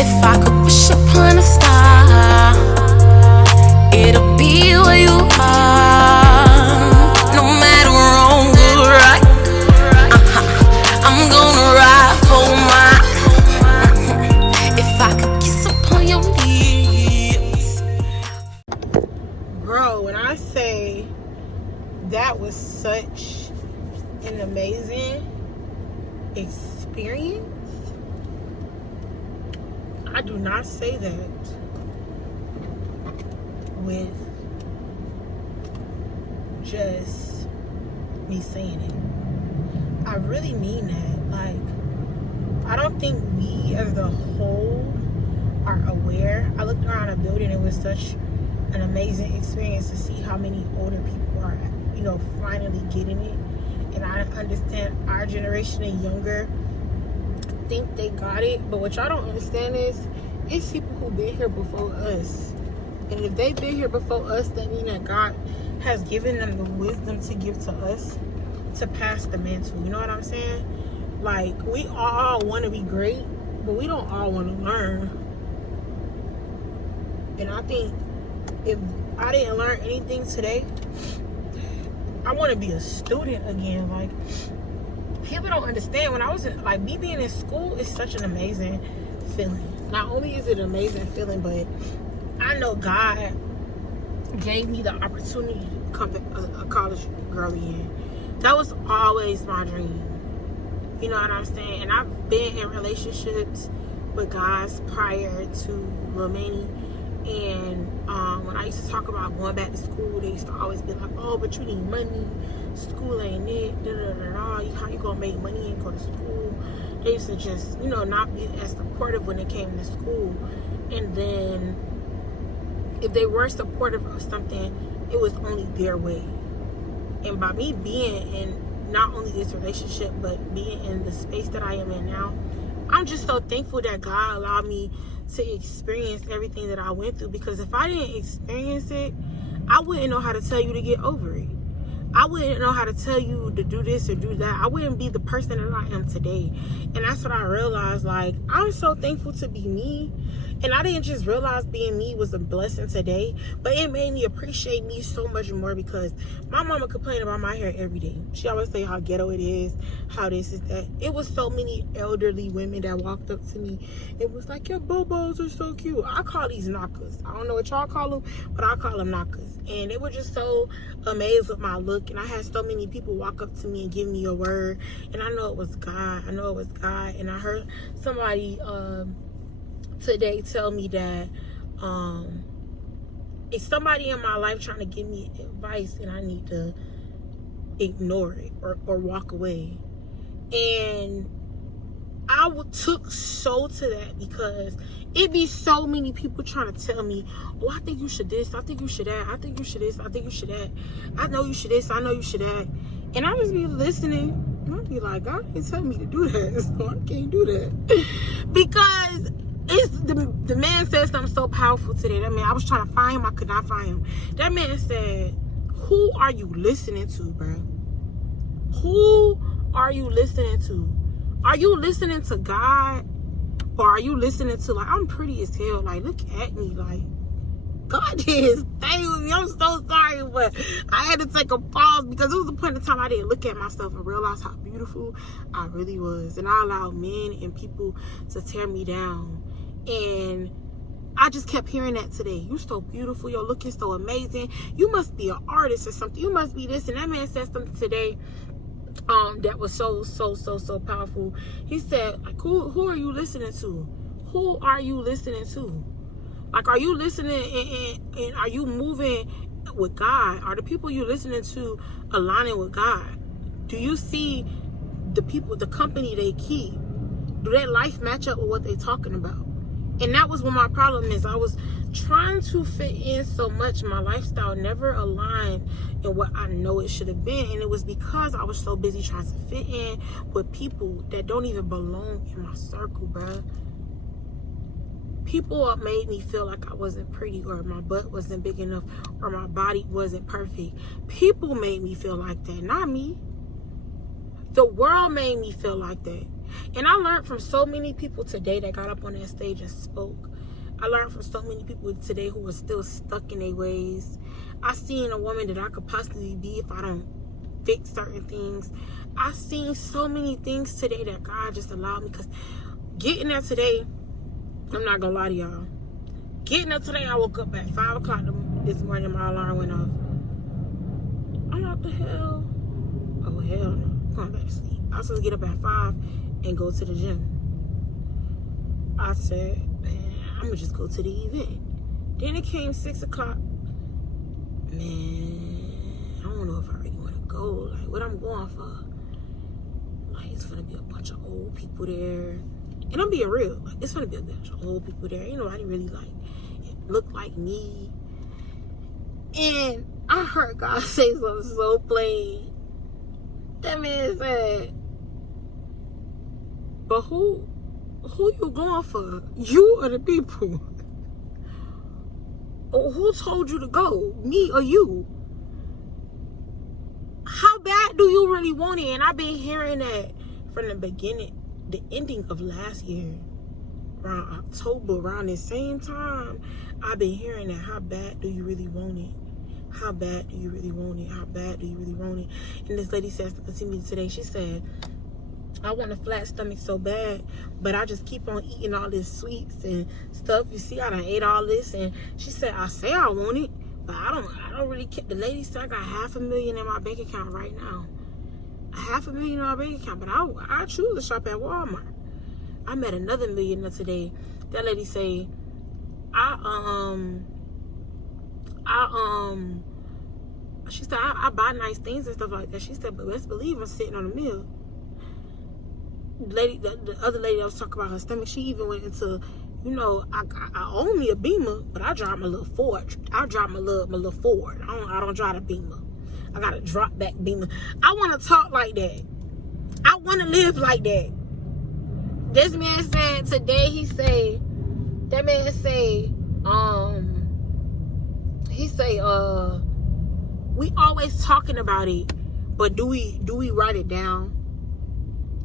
If I could wish upon a star, it'll be where you are. No matter wrong or right, I'm gonna ride for mine. If I could kiss upon your lips. Bro, when I say that was such an amazing experience, I do not say that with just me saying it. I really mean that. Like, I don't think we as a whole are aware. I looked around the building, it was such an amazing experience to see how many older people are, finally getting it. And I understand our generation and younger think they got it, but what y'all don't understand is it's people who been here before us, and if they've been here before us, that means that God has given them the wisdom to give to us to pass the mantle. You know what I'm saying? Like, we all want to be great, but we don't all want to learn. And I think if I didn't learn anything today, I want to be a student again. Like, people don't understand, when I was like, me being in school is such an amazing feeling. Not only is it an amazing feeling, but I know God gave me the opportunity to become a college girly in. That was always my dream. You know what I'm saying? And I've been in relationships with guys prior to Romani. And when I used to talk about going back to school, they used to always be like, oh, but you need money. School ain't it. Da, da, da, da. How you gonna make money and go to school? They used to just, not be as supportive when it came to school. And then if they were supportive of something, it was only their way. And by me being in not only this relationship, but being in the space that I am in now, I'm just so thankful that God allowed me to experience everything that I went through. Because if I didn't experience it, I wouldn't know how to tell you to get over it. I wouldn't know how to tell you to do this or do that. I wouldn't be the person that I am today. And that's what I realized. Like, I'm so thankful to be me. And I didn't just realize being me was a blessing today, but it made me appreciate me so much more, because my mama complained about my hair every day. She always say how ghetto it is, how this is that. It was so many elderly women that walked up to me. It was like, your bobos are so cute. I call these knockers. I don't know what y'all call them, but I call them knockers. And they were just so amazed with my look. And I had so many people walk up to me and give me a word. And I know it was God. And I heard somebody today tell me that it's somebody in my life trying to give me advice and I need to ignore it or walk away. And I took so to that, because it be so many people trying to tell me, oh, I think you should this, I think you should that, I think you should this, I think you should that, I know you should this, I know you should that. And I just be listening, and I be like, God didn't tell me to do that, so I can't do that. Because it's the man said something so powerful today. That man, I was trying to find him, I could not find him. That man said, who are you listening to, bro? Who are you listening to? Are you listening to God? Or are you listening to, like, I'm pretty as hell, like, look at me, like, God did his thing with me. I'm so sorry, but I had to take a pause, because it was the point in time I didn't look at myself and realize how beautiful I really was. And I allowed men and people to tear me down. And I just kept hearing that today. You so beautiful. You're looking so amazing. You must be an artist or something. You must be this. And that man said something today that was so powerful. He said, like, who are you listening to? Who are you listening to? Like, are you listening and are you moving with God? Are the people you listening to aligning with God? Do you see the people, the company they keep? Do their life match up with what they're talking about? And that was what my problem is. I was trying to fit in so much. My lifestyle never aligned in what I know it should have been. And it was because I was so busy trying to fit in with people that don't even belong in my circle, bruh. People made me feel like I wasn't pretty, or my butt wasn't big enough, or my body wasn't perfect. People made me feel like that, not me. The world made me feel like that. And I learned from so many people today that got up on that stage and spoke. I learned from so many people today who are still stuck in their ways. I seen a woman that I could possibly be if I don't fix certain things. I seen so many things today that God just allowed me. Because getting there today, I'm not gonna lie to y'all. Getting there today, I woke up at 5 o'clock this morning. My alarm went off. I'm like, what the hell? Oh, hell no. I'm going back to sleep. I was supposed to get up at 5 and go to the gym. I said, man, I'm gonna just go to the event. Then it came 6 o'clock. Man, I don't know if I really want to go. Like, what I'm going for? Like, it's gonna be a bunch of old people there. And I'm being real. Like, it's gonna be a bunch of old people there. Ain't nobody really like look like me. And I heard God say something so plain. That man said, but who you going for? You or the people? Or who told you to go? Me or you? How bad do you really want it? And I've been hearing that from the beginning, the ending of last year, around October, around the same time. I've been hearing that. How bad do you really want it? How bad do you really want it? How bad do you really want it? And this lady said something to me today. She said, I want a flat stomach so bad, but I just keep on eating all this sweets and stuff. You see, I done ate all this. And she said, I say I want it, but I don't really care. The lady said I got $500,000 in my bank account right now. $500,000 in my bank account, but I choose to shop at Walmart. I met another millionaire today. That lady say, she said, I buy nice things and stuff like that. She said, but best believe I'm sitting on a meal. The other lady I was talking about her stomach, she even went into, you know, I own me a Beamer, but I drive my little Ford. I drive my little Ford. I don't drive a Beamer. I got a drop back Beamer. I want to talk like that. I want to live like that. This man said today, that man say, we always talking about it, but do we write it down?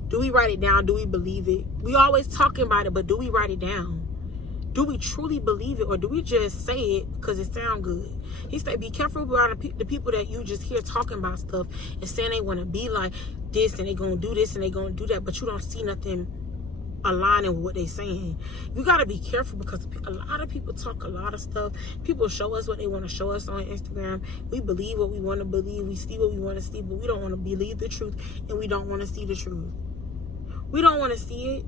Do we write it down? Do we believe it? We always talking about it, but do we write it down? Do we truly believe it, or do we just say it because it sounds good? He said, be careful about the people that you just hear talking about stuff and saying they want to be like this and they going to do this and they going to do that, but you don't see nothing aligning with what they saying. You got to be careful because a lot of people talk a lot of stuff. People show us what they want to show us on Instagram. We believe what we want to believe. We see what we want to see, but we don't want to believe the truth, and we don't want to see the truth. We don't want to see it.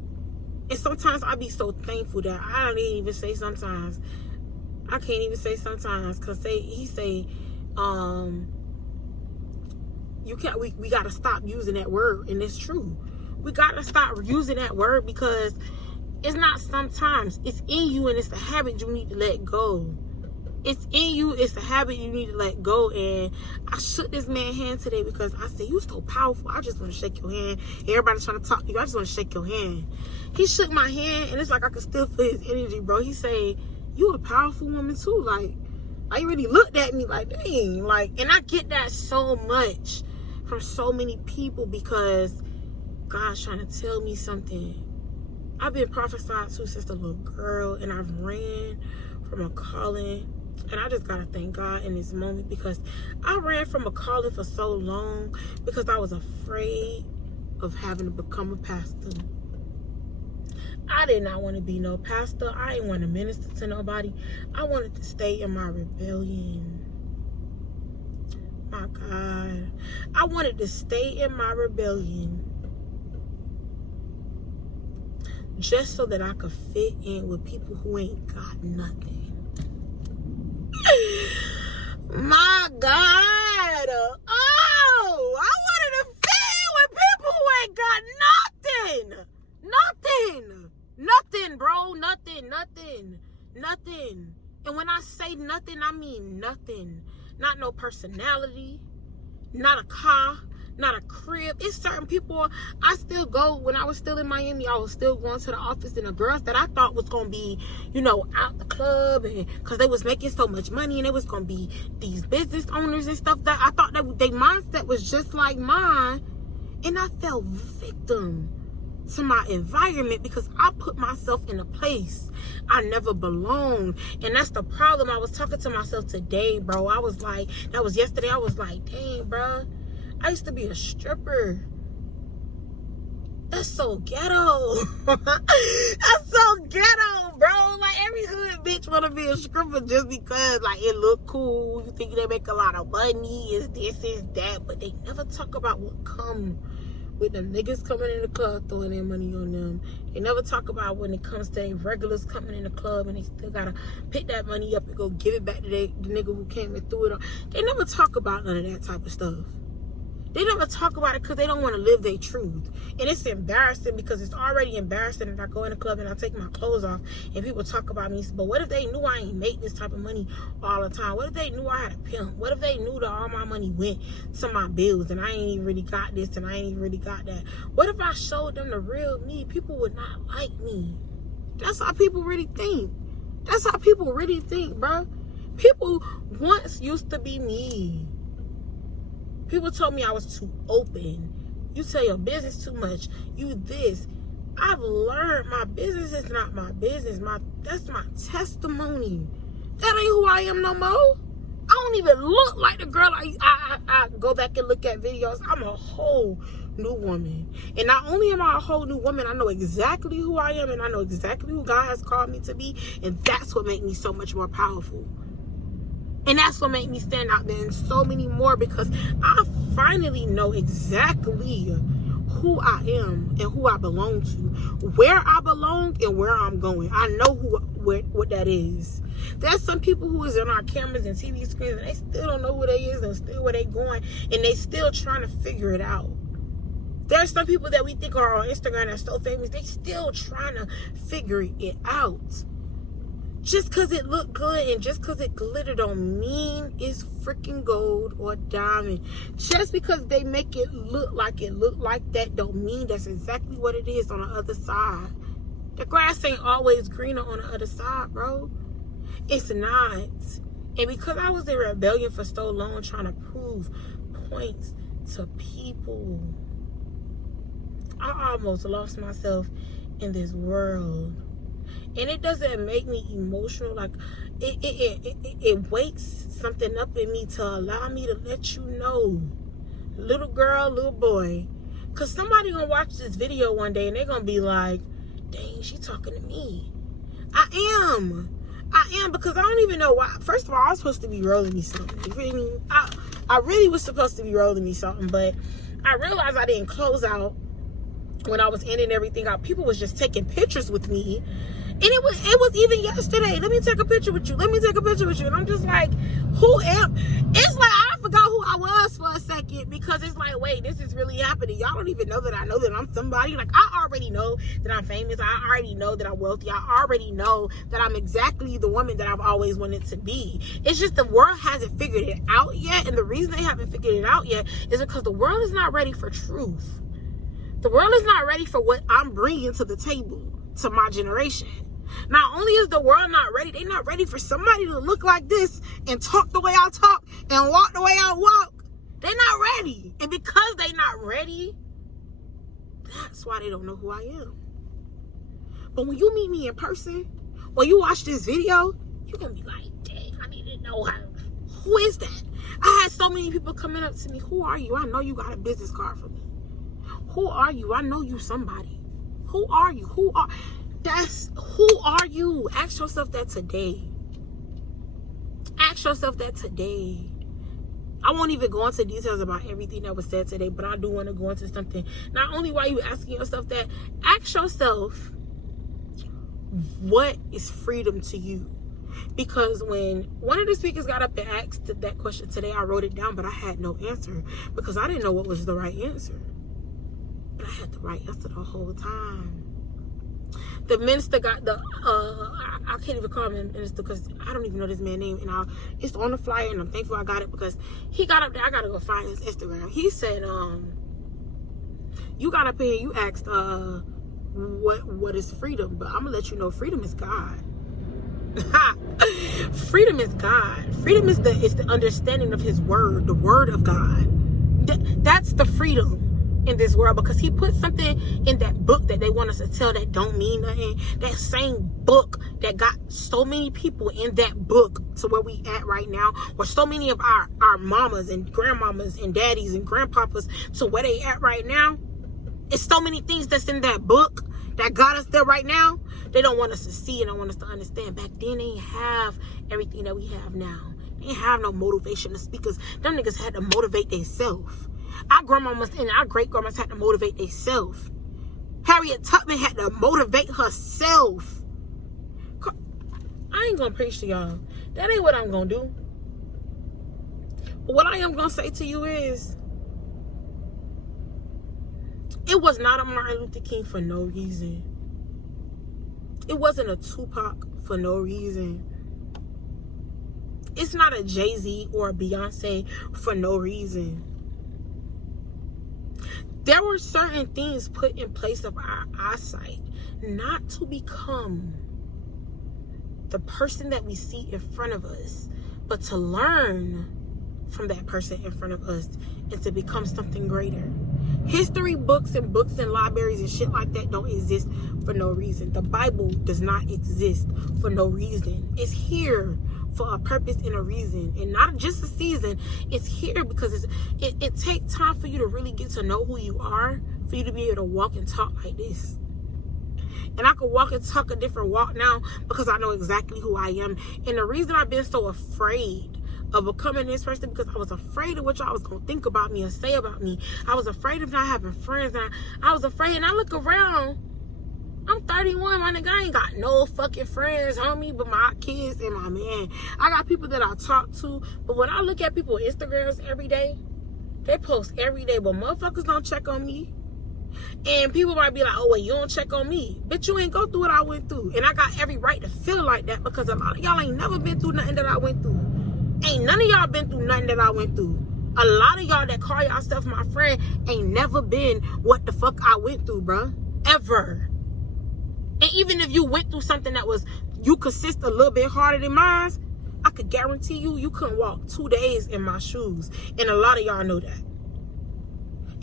And sometimes I be so thankful that I don't even say sometimes. I can't even say sometimes, because he say, we got to stop using that word, and it's true. We got to stop using that word, because it's not sometimes. It's in you, and it's a habit you need to let go. It's in you. It's a habit you need to let go. And I shook this man's hand today because I said, you so powerful. I just want to shake your hand. Everybody's trying to talk to you. I just want to shake your hand. He shook my hand, and it's like I could still feel his energy, bro. He said, you a powerful woman too. Like, I really looked at me like, dang. Like, and I get that so much from so many people, because God's trying to tell me something. I've been prophesied to since a little girl, and I've ran from a calling. And I just gotta thank God in this moment, because I ran from a calling for so long because I was afraid of having to become a pastor. I did not want to be no pastor. I didn't want to minister to nobody. I wanted to stay in my rebellion. My God. I wanted to stay in my rebellion just so that I could fit in with people who ain't got nothing. My God. Oh, I wanted to fit in with people who ain't got nothing. Nothing, bro. Nothing. And when I say nothing, I mean nothing. Not no personality, not a car, not a crib. It's certain people I still go. When I was still in Miami, I was still going to the office, and the girls that I thought was going to be, you know, out the club, and because they was making so much money, and it was going to be these business owners and stuff, that I thought that their mindset was just like mine. And I fell victim to my environment because I put myself in a place I never belonged. And that's the problem. I was talking to myself today, bro. I was like, that was yesterday. I was like, dang, bro, I used to be a stripper. That's so ghetto. That's so ghetto, bro. Like, every hood bitch want to be a stripper just because, like, it look cool. You think they make a lot of money, is this, is that. But they never talk about what come with them niggas coming in the club throwing their money on them. They never talk about when it comes to regulars coming in the club and they still gotta pick that money up and go give it back to the nigga who came and threw it on. They never talk about none of that type of stuff. They never talk about it because they don't want to live their truth. And it's embarrassing because it's already embarrassing if I go in the club and I take my clothes off and people talk about me. But what if they knew I ain't make this type of money all the time? What if they knew I had a pimp? What if they knew that all my money went to my bills and I ain't even really got this and I ain't even really got that? What if I showed them the real me? People would not like me. That's how people really think. That's how people really think, bro. People once used to be me. People told me I was too open. You tell your business too much. You this. I've learned my business is not my business. That's my testimony. That ain't who I am no more. I don't even look like the girl I go back and look at videos. I'm a whole new woman. And not only am I a whole new woman, I know exactly who I am and I know exactly who God has called me to be. And that's what makes me so much more powerful. And that's what made me stand out there and so many more, because I finally know exactly who I am and who I belong to, where I belong and where I'm going. I know what that is. There's some people who is on our cameras and TV screens and they still don't know who they is and still where they going and they still trying to figure it out. There's some people that we think are on Instagram that's so famous, they still trying to figure it out. Just because it looked good and just because it glittered don't mean it's freaking gold or diamond. Just because they make it look like that don't mean that's exactly what it is on the other side. The grass ain't always greener on the other side, bro. It's not. And because I was in rebellion for so long trying to prove points to people, I almost lost myself in this world. And it doesn't make me emotional. Like, it wakes something up in me to allow me to let you know, little girl, little boy. Because somebody gonna watch this video one day and they're gonna be like, dang, she talking to me. I am, because I don't even know why. First of all, I was supposed to be rolling me something. You feel me? I really was supposed to be rolling me something, but I realized I didn't close out when I was ending everything out. People was just taking pictures with me. And it was even yesterday. Let me take a picture with you. Let me take a picture with you. And I'm just like, who am? It's like I forgot who I was for a second, because it's like, wait, this is really happening. Y'all don't even know that I know that I'm somebody. Like, I already know that I'm famous. I already know that I'm wealthy. I already know that I'm exactly the woman that I've always wanted to be. It's just the world hasn't figured it out yet. And the reason they haven't figured it out yet is because the world is not ready for truth. The world is not ready for what I'm bringing to the table, to my generation. Not only is the world not ready, they're not ready for somebody to look like this and talk the way I talk and walk the way I walk. They're not ready. And because they're not ready, that's why they don't know who I am. But when you meet me in person or you watch this video, you're going to be like, dang, I need to know her. Who is that? I had so many people coming up to me. Who are you? I know you got a business card for me. Who are you? I know you somebody. Who are you? Who are you? Ask yourself that today. Ask yourself that today. I won't even go into details about everything that was said today, but I do want to go into something. Not only while you asking yourself that, ask yourself, what is freedom to you? Because when one of the speakers got up and asked that question today, I wrote it down, but I had no answer because I didn't know what was the right answer. But I had the right answer the whole time. The minister got the, I can't even call him minister because I don't even know this man's name. And it's on the flyer and I'm thankful I got it because he got up there. I got to go find his Instagram. He said, you got up here and you asked, what is freedom? But I'm going to let you know freedom is God. Freedom is God. Freedom is the understanding of his word, the word of God. That's the freedom. in this world, because he put something in that book that they want us to tell that don't mean nothing. That same book that got so many people in that book to where we at right now, or so many of our mamas and grandmamas and daddies and grandpapas to where they at right now. It's so many things that's in that book that got us there right now. They don't want us to see and don't want us to understand. Back then, they didn't have everything that we have now. They didn't have no motivational speakers. Them niggas had to motivate themselves. Our grandmamas and our great grandmas had to motivate themselves. Harriet Tubman had to motivate herself. I ain't gonna preach to y'all. That ain't what I'm gonna do. But what I am gonna say to you is, it was not a Martin Luther King for no reason. It wasn't a Tupac for no reason. It's not a Jay-Z or a Beyonce for no reason. There were certain things put in place of our eyesight, not to become the person that we see in front of us, but to learn from that person in front of us and to become something greater. History books and libraries and shit like that don't exist for no reason. The Bible does not exist for no reason. It's here for a purpose and a reason, and not just a season. It's here because it takes time for you to really get to know who you are, for you to be able to walk and talk like this. And I can walk and talk a different walk now because I know exactly who I am. And the reason I've been so afraid of becoming this person, because I was afraid of what y'all was gonna think about me or say about me. I was afraid of not having friends, and I was afraid. And I look around, I'm 31, my nigga. I ain't got no fucking friends, homie, but my kids and my man. I got people that I talk to, but when I look at people on Instagrams every day, they post every day, but motherfuckers don't check on me. And people might be like, oh, well, you don't check on me. Bitch, you ain't go through what I went through. And I got every right to feel like that, because a lot of y'all ain't never been through nothing that I went through. Ain't none of y'all been through nothing that I went through. A lot of y'all that call yourself my friend ain't never been what the fuck I went through, bruh. Ever. And even if you went through something that was, you consist a little bit harder than mine, I could guarantee you couldn't walk 2 days in my shoes. And a lot of y'all know that.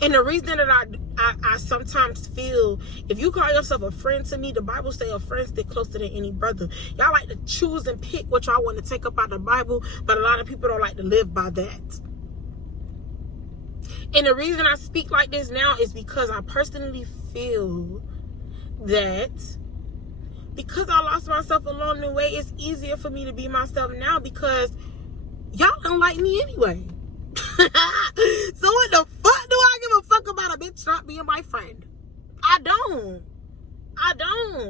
And the reason that I sometimes feel, if you call yourself a friend to me, the Bible say a friend stick closer than any brother. Y'all like to choose and pick what y'all want to take up out of the Bible, but a lot of people don't like to live by that. And the reason I speak like this now is because I personally feel that because I lost myself along the way, it's easier for me to be myself now, because y'all don't like me anyway. So what the fuck do I give a fuck about a bitch not being my friend? I don't.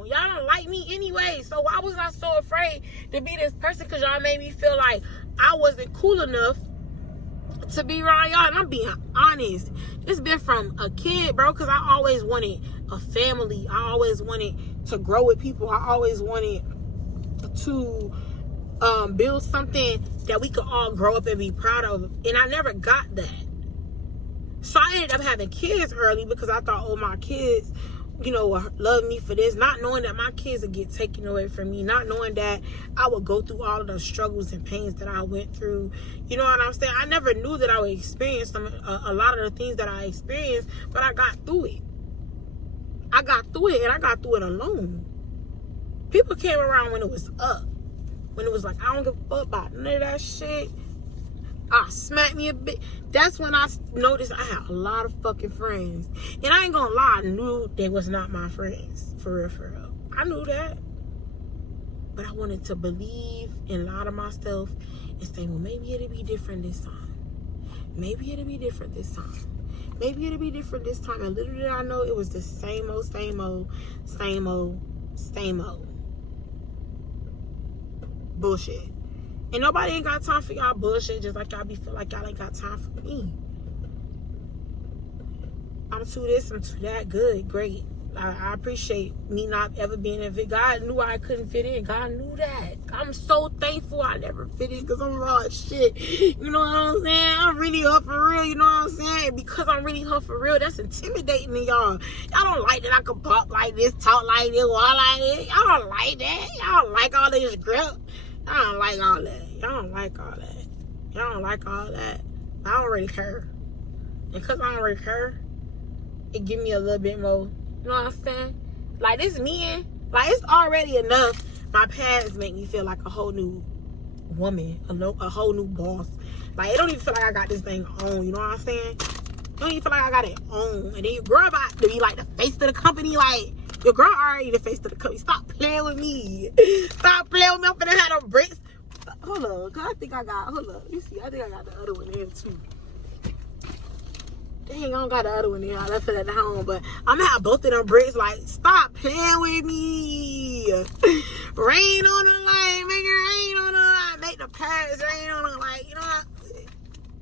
Y'all don't like me anyway. So why was I so afraid to be this person? Because y'all made me feel like I wasn't cool enough to be around y'all. And I'm being honest. It's been from a kid, bro, because I always wanted a family. I always wanted to grow with people. I always wanted to build something that we could all grow up and be proud of. And I never got that. So I ended up having kids early because I thought, oh, my kids, you know, love me for this. Not knowing that my kids would get taken away from me. Not knowing that I would go through all of the struggles and pains that I went through. You know what I'm saying? I never knew that I would experience a lot of the things that I experienced, but I got through it. I got through it, and I got through it alone. People came around when it was up. When it was like, I don't give a fuck about none of that shit. Smack me a bit. That's when I noticed I had a lot of fucking friends. And I ain't gonna lie, I knew they was not my friends. For real, for real. I knew that. But I wanted to believe and lie to myself and say, well, maybe it'll be different this time. Maybe it'll be different this time. Maybe it'll be different this time. And little did I know it was the same old, same old, same old, same old bullshit. And nobody ain't got time for y'all bullshit, just like y'all be feel like y'all ain't got time for me. I'm to this, I'm to that. Good, great. I appreciate me not ever being in it. God knew I couldn't fit in. God knew that. I'm so thankful I never fit in because I'm raw as shit. You know what I'm saying? I'm really her for real. You know what I'm saying? Because I'm really her for real, that's intimidating to y'all. Y'all don't like that I can pop like this, talk like this, walk like this. Y'all don't like that. Y'all don't like all this grip. Y'all don't like all that. Y'all don't like all that. Y'all don't like all that. I don't really care. And because I don't really care, it give me a little bit more. You know what I'm saying? Like, this men, like, it's already enough. My past make me feel like a whole new woman, a whole new boss. Like, it don't even feel like I got this thing on. You know what I'm saying? It don't even feel like I got it on. And then your girl about to be like the face of the company. Like, your girl already the face of the company. Stop playing with me. Stop playing with me. I'm finna have them bricks. Hold up, cause I think I got. Hold up, you see, I think I got the other one there too. Dang, I don't got the other one there. I left it at home, but I'm gonna have both of them bricks. Like, stop playing with me. Rain on the light, make it rain on the light, make the past rain on the light. You know what?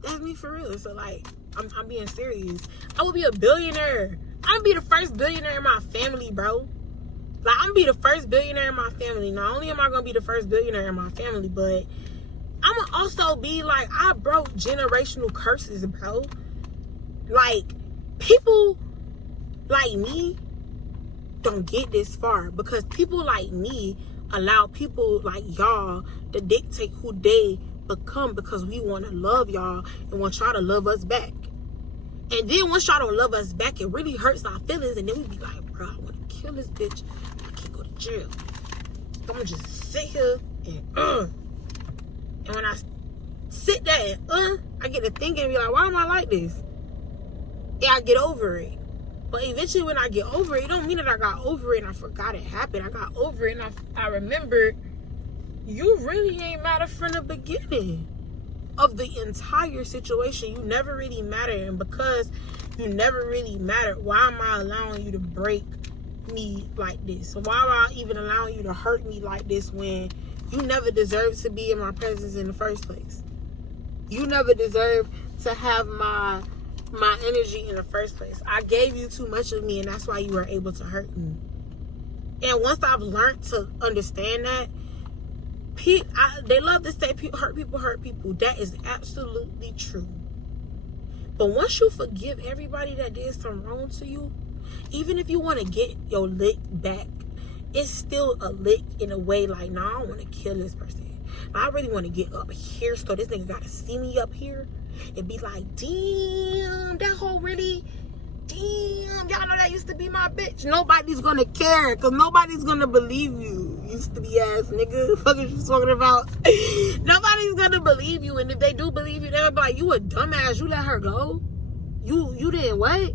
That's me for real. So like, I'm being serious. I would be a billionaire. I'm gonna be the first billionaire in my family, bro. Like, I'm gonna be the first billionaire in my family. Not only am I gonna be the first billionaire in my family, but I'm gonna also be like, I broke generational curses, bro. Like, people like me don't get this far because people like me allow people like y'all to dictate who they become because we want to love y'all and want y'all to love us back. And then once y'all don't love us back, it really hurts our feelings. And then we be like, bro, I want to kill this bitch. I can't go to jail. I'm going to just sit here and when I sit there and I get to thinking and be like, why am I like this? Yeah, I get over it. But eventually when I get over it, it don't mean that I got over it and I forgot it happened. I got over it and I remembered you really ain't matter from the beginning of the entire situation. You never really mattered. And because you never really mattered, why am I allowing you to break me like this? Why am I even allowing you to hurt me like this when you never deserved to be in my presence in the first place? You never deserved to have my energy in the first place. I gave you too much of me, and that's why you were able to hurt me. And once I've learned to understand that, they love to say hurt people. That is absolutely true. But once you forgive everybody that did something wrong to you, even if you want to get your lick back, it's still a lick in a way like, nah, I don't want to kill this person. I really want to get up here so this nigga got to see me up here and be like, damn, that hoe really, damn, y'all know that used to be my bitch. Nobody's gonna care because nobody's gonna believe you. Used to be ass nigga. Fuck is you talking about? Nobody's gonna believe you, and if they do believe you, they'll be like, you a dumbass, you let her go? You didn't what?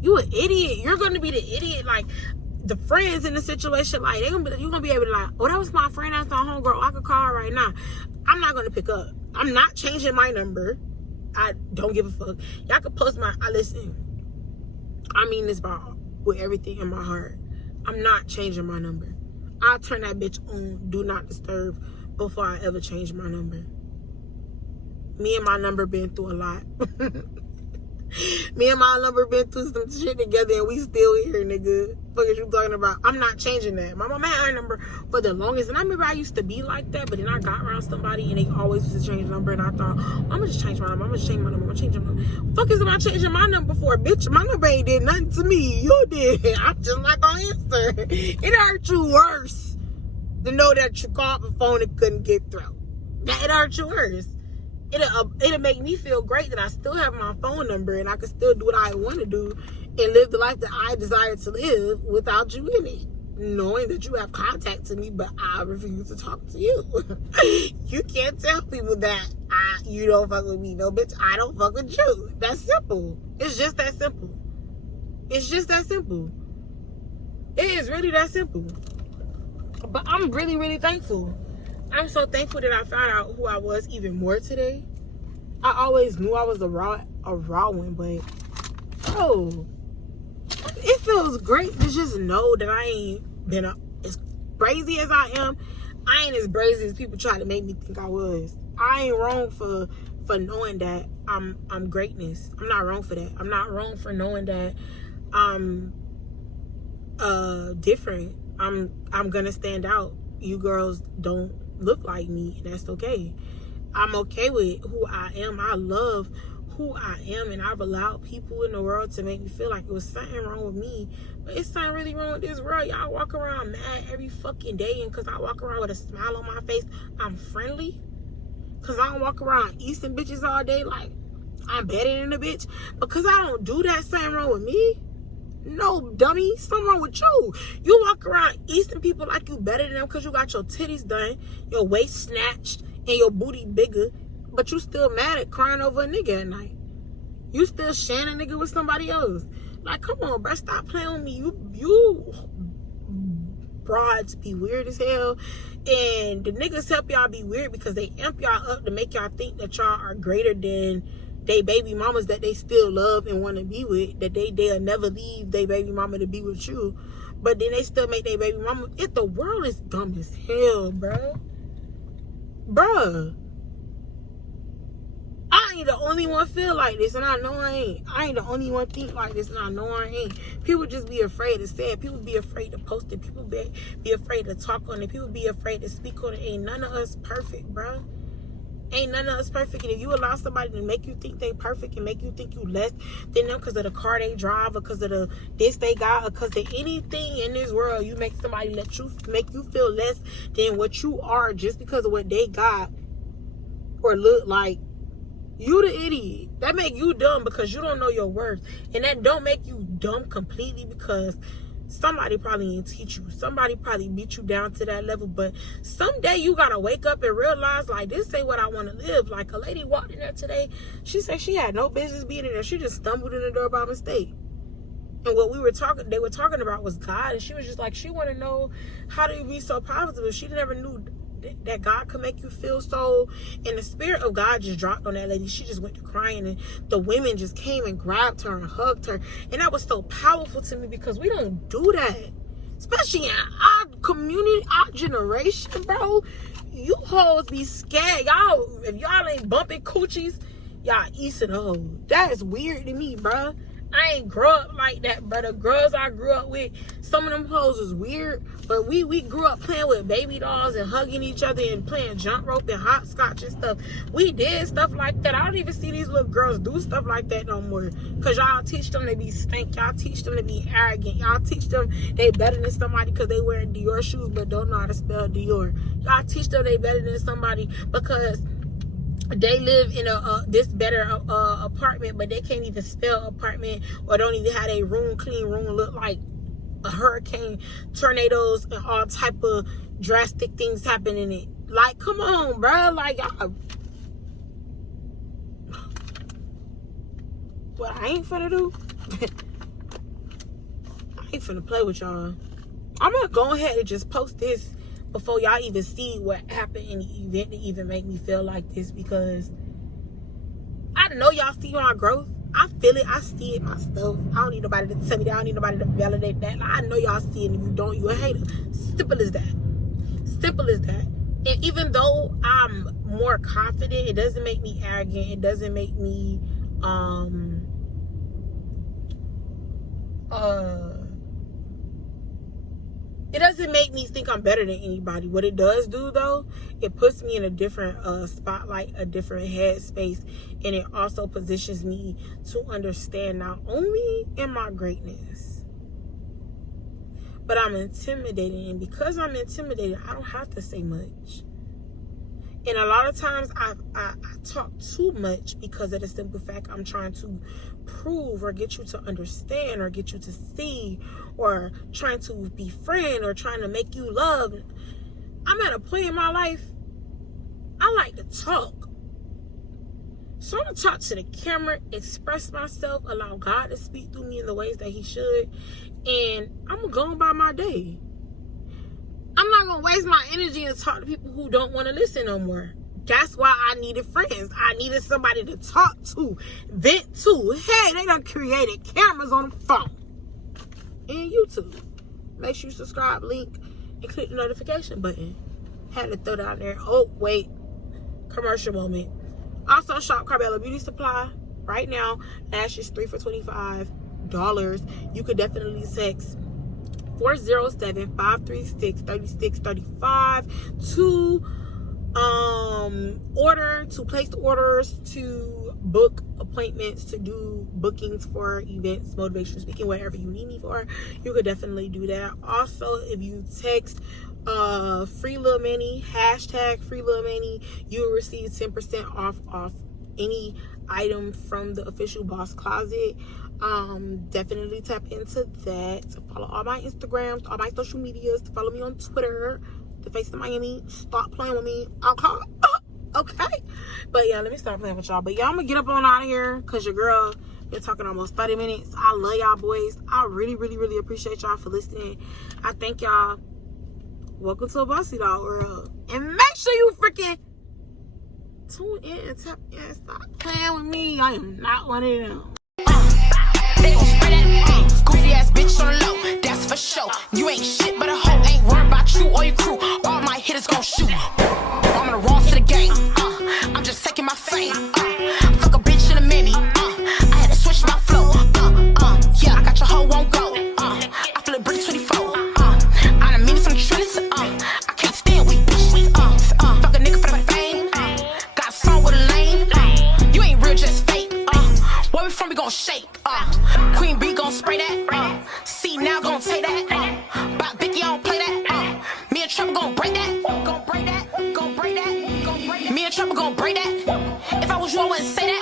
You an idiot. You're gonna be the idiot. Like, the friends in the situation, like, you're gonna be able to like, oh, that was my friend, that's my homegirl, I could call her right now. I'm not gonna pick up. I'm not changing my number. I don't give a fuck. Y'all can post listen, I mean this with everything in my heart. I'm not changing my number. I'll turn that bitch on do not disturb before I ever change my number. Me and my number been through a lot. Me and my number been through some shit together and we still here, nigga. Fuck is you talking about? I'm not changing that. My mama had her number for the longest, and I remember I used to be like that, but then I got around somebody and they always used to change the number, and I thought, I'm gonna just change my number. I'm gonna change my number. I'm gonna change my number. Fuck is am I changing my number for, bitch? My number ain't did nothing to me. You did. I'm just not gonna answer. It hurt you worse to know that you called the phone and couldn't get through. That it hurt you worse. It'll make me feel great that I still have my phone number and I can still do what I want to do and live the life that I desire to live without you in it. Knowing that you have contact to me, but I refuse to talk to you. You can't tell people that you don't fuck with me. No, bitch, I don't fuck with you. That's simple. It's just that simple. It's just that simple. It is really that simple. But I'm really, really thankful. I'm so thankful that I found out who I was even more today. I always knew I was a raw one, but it feels great to just know that I ain't been as crazy as I am. I ain't as crazy as people try to make me think I was. I ain't wrong for knowing that I'm greatness. I'm not wrong for that. I'm not wrong for knowing that I'm different. I'm gonna stand out. You girls don't look like me, and that's okay. I'm okay with who I am. I love who I am, and I've allowed people in the world to make me feel like it was something wrong with me, but it's something really wrong with this world. Y'all walk around mad every fucking day, and because I walk around with a smile on my face, I'm friendly. Because I don't walk around easting bitches all day like I'm better than a bitch. Because I don't do that, something wrong with me. No, dummy. Something wrong with you. You walk around easting people like you better than them because you got your titties done, your waist snatched, and your booty bigger, but you still mad at crying over a nigga at night. You still sharing a nigga with somebody else. Like, come on, bro. Stop playing with me. You broads be weird as hell. And the niggas help y'all be weird because they amp y'all up to make y'all think that y'all are greater than they baby mamas that they still love and want to be with. That they'll never leave their baby mama to be with you. But then they still make their baby mama. The world is dumb as hell, bro. Bruh. I ain't the only one feel like this, and I know I ain't. I ain't the only one think like this, and I know I ain't. People just be afraid to say it. People be afraid to post it. People be afraid to talk on it. People be afraid to speak on it. Ain't none of us perfect, bro. Ain't none of us perfect. And if you allow somebody to make you think they perfect and make you think you less than them because of the car they drive or because of the this they got or because of anything in this world, you make somebody make you feel less than what you are just because of what they got or look like. You the idiot. That make you dumb because you don't know your worth. And that don't make you dumb completely because somebody probably didn't teach you. Somebody probably beat you down to that level. But someday you gotta wake up and realize, like, this ain't what I want to live. Like, a lady walked in there today. She said she had no business being in there. She just stumbled in the door by mistake. And what they were talking about was God. And she was just like, she want to know how to be so positive. She never knew that God could make you feel so, and the spirit of God just dropped on that lady. She just went to crying, and the women just came and grabbed her and hugged her, and that was so powerful to me because we don't do that, especially in our community, our generation, bro. You hoes be scared. Y'all, if y'all ain't bumping coochies, y'all easting a hoe. That is weird to me, bro. I ain't grew up like that, but the girls I grew up with, some of them hoes was weird, but we grew up playing with baby dolls and hugging each other and playing jump rope and hopscotch and stuff. We did stuff like that. I don't even see these little girls do stuff like that no more, because y'all teach them to be stank. Y'all teach them to be arrogant. Y'all teach them they better than somebody because they wearing Dior shoes but don't know how to spell Dior. Y'all teach them they better than somebody because they live in a this better apartment, but they can't even spell apartment or don't even have a clean room, look like a hurricane, tornadoes, and all type of drastic things happen in it. Like, come on, bro. Like, y'all. What I ain't finna do? I ain't finna play with y'all. I'm gonna go ahead and just post this before y'all even see what happened in the event to even make me feel like this, because I know y'all see my growth. I feel it. I see it myself. I don't need nobody to tell me that. I don't need nobody to validate that. Like, I know y'all see it. If you don't, you a hater. Simple as that. Simple as that. And even though I'm more confident, it doesn't make me arrogant. It doesn't make me it doesn't make me think I'm better than anybody. What it does do, though, it puts me in a different spotlight, a different headspace, and it also positions me to understand not only in my greatness, but I'm intimidated. And because I'm intimidated, I don't have to say much. And a lot of times I talk too much because of the simple fact I'm trying to prove or get you to understand or get you to see or trying to befriend or trying to make you love. I'm at a point in my life, I like to talk. So I'm going to talk to the camera, express myself, allow God to speak through me in the ways that he should. And I'm going to go on by my day. I'm not going to waste my energy and talk to people who don't want to listen no more. That's why I needed friends. I needed somebody to talk to, vent to. Hey, they done created cameras on the phone and YouTube. Make sure you subscribe, link, and click the notification button. Had to throw that out there. Oh, wait. Commercial moment. Also, shop Carbella Beauty Supply right now. Lashes 3 for $25. You could definitely text 407-536-3635 to place orders, to book appointments, to do bookings for events, motivational speaking, whatever you need me for. You could definitely do that. Also, if you text Free Lil Manny, hashtag Free Lil Manny, you will receive 10% off any item from the official Boss Closet. Definitely tap into that. Follow all my Instagrams, all my social medias. Follow me on Twitter, The Face of Miami. Stop playing with me. Okay. But yeah, let me start playing with y'all. But y'all, I'm gonna get up on out of here because your girl been talking almost 30 minutes. I love y'all boys. I really, really, really appreciate y'all for listening. I thank y'all. Welcome to a Bossy Doll World. And make sure you freaking tune in and tap in. Stop playing with me. I am not one of them. They gon' spray that goofy ass bitch on the low, that's for sure. You ain't shit but a hoe, ain't worried about you or your crew. All my hitters gon' shoot. I'm on the wrong to the game. I'm just taking my fame. Fuck a bitch in a mini. I had to switch my flow. Yeah, I got your hoe won't go. I feel like British 24. I done mean some trends. I can't stand weak bitches. Fuck a nigga for the fame. Got a song with a lame. You ain't real, just fake. Where we from, we gon' shake. Queen B gon' spray that. C now gon' take that. Bop Vicky, I don't play that. Me and Trevor gon' break that. Gon' break that. Gon' break that. Gon' break that. Me and Trevor gon' break that. If I was you, I wouldn't say that.